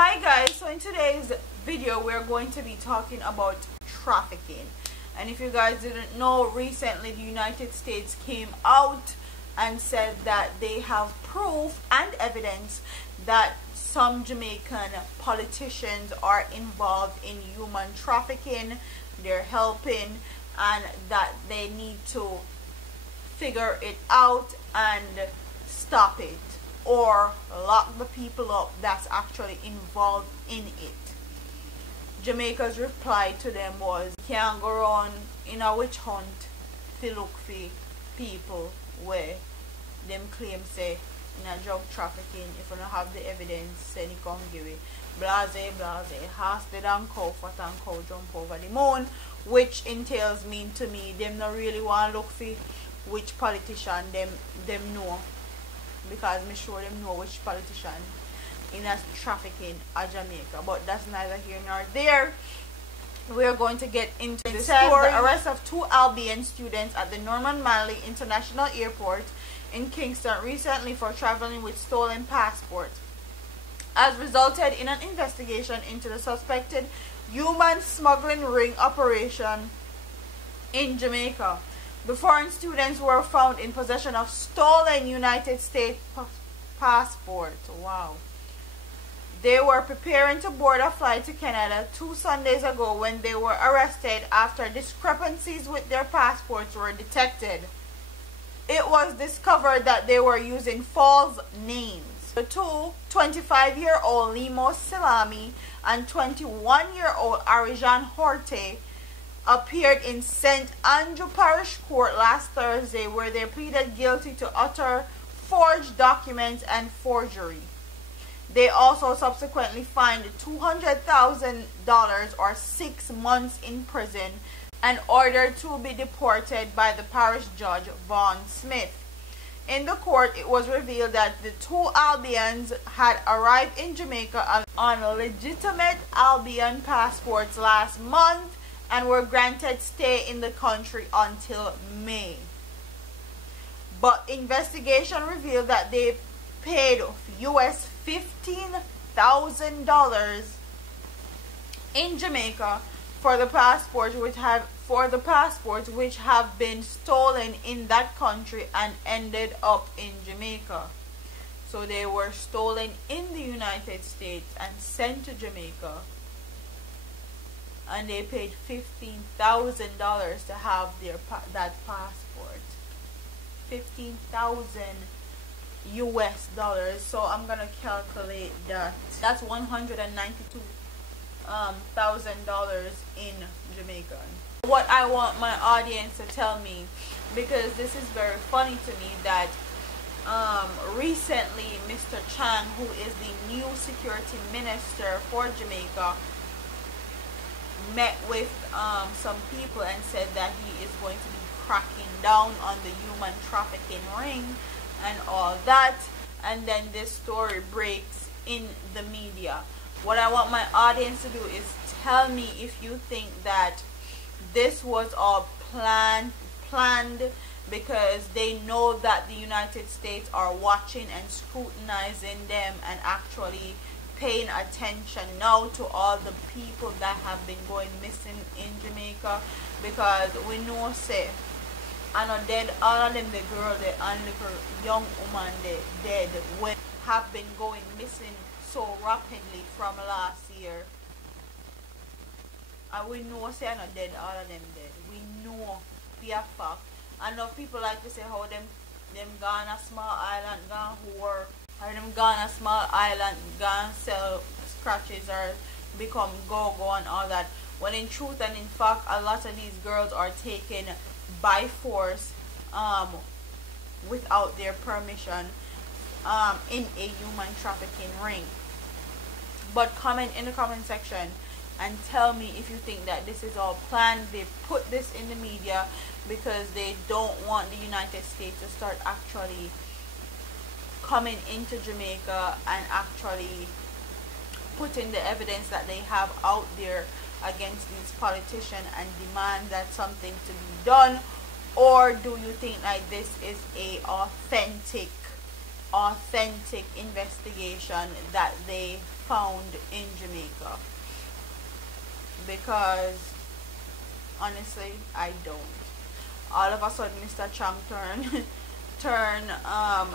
Hi guys, so in today's video we're going to be talking about trafficking. And if you guys didn't know, recently the United States came out and said that they have proof and evidence that some Jamaican politicians are involved in human trafficking, they're helping, and that they need to figure it out and stop it, or lock the people up that's actually involved in it. Jamaica's reply to them was, can't go around in a witch hunt to look for people where them claim say in a drug trafficking. If you don't have the evidence, then you come give it. Blase, blase, horse dead and cow fat and cow jump over the moon, which entails mean to me them not really want to look for which politician them know, because me sure them know which politician in a trafficking at Jamaica. But that's neither here nor there. We're going to get into the story. The arrest of two Albion students at the Norman Manley International Airport in Kingston recently for traveling with stolen passports has resulted in an investigation into the suspected human smuggling ring operation in Jamaica. The foreign students were found in possession of stolen United States passports. Wow. They were preparing to board a flight to Canada 2 Sundays ago when they were arrested after discrepancies with their passports were detected. It was discovered that they were using false names. The two, 25-year-old Limo Silami and 21-year-old Arijan Horte, appeared in St. Andrew Parish Court last Thursday, where they pleaded guilty to utter forged documents and forgery. They also subsequently fined $200,000 or 6 months in prison and ordered to be deported by the parish judge Vaughn Smith. In the court, it was revealed that the two Albions had arrived in Jamaica on legitimate Albion passports last month and were granted stay in the country until May. But investigation revealed that they paid US $15,000 in Jamaica for the passports which have been stolen in that country and ended up in Jamaica. So they were stolen in the United States and sent to Jamaica, and they paid $15,000 to have that passport. 15,000 US dollars. So I'm gonna calculate that. That's $192,000 in Jamaican. What I want my audience to tell me, because this is very funny to me, that recently Mr. Chang, who is the new security minister for Jamaica, met with some people and said that he is going to be cracking down on the human trafficking ring and all that, and then this story breaks in the media. What I want my audience to do is tell me if you think that this was all planned because they know that the United States are watching and scrutinizing them and actually paying attention now to all the people that have been going missing in Jamaica, because we know say I know dead all of them, the girl and little young woman they dead when have been going missing so rapidly from last year. And we know say I know dead all of them dead. We know for a fact. I know people like to say how them gone a small island, gone whore, or them gone a small island, gone sell scratches or become go-go and all that. When in truth and in fact, a lot of these girls are taken by force without their permission in a human trafficking ring. But comment in the comment section and tell me if you think that this is all planned. They put this in the media because they don't want the United States to start actually coming into Jamaica and actually putting the evidence that they have out there against these politicians and demand that something to be done? Or do you think like this is a authentic authentic investigation that they found in Jamaica, because honestly I don't. All of a sudden Mr. Chang turn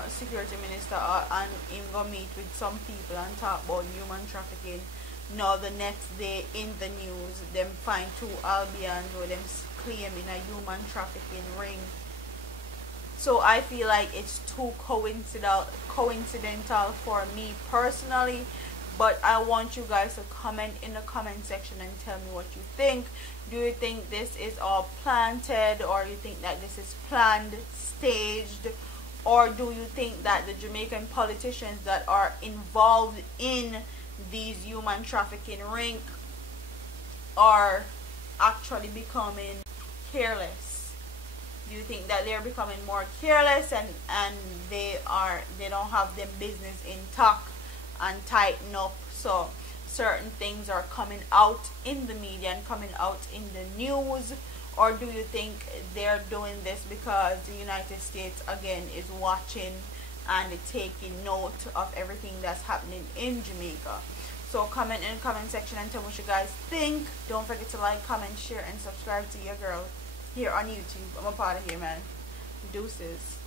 security minister, and him go meet with some people and talk about human trafficking. Now the next day in the news, them find two Albions where them claiming a human trafficking ring. So I feel like it's too coincidental for me personally. But I want you guys to comment in the comment section and tell me what you think. Do you think this is all planted, or you think that this is planned, staged, or do you think that the Jamaican politicians that are involved in these human trafficking ring are actually becoming careless? Do you think that they're becoming more careless, and they don't have their business intact and tighten up, so certain things are coming out in the media and coming out in the news? Or do you think they're doing this because the United States again is watching and taking note of everything that's happening in Jamaica? So comment in the comment section and tell me what you guys think. Don't forget to like, comment, share, and subscribe to your girl here on YouTube. I'm a part of here, man. Deuces.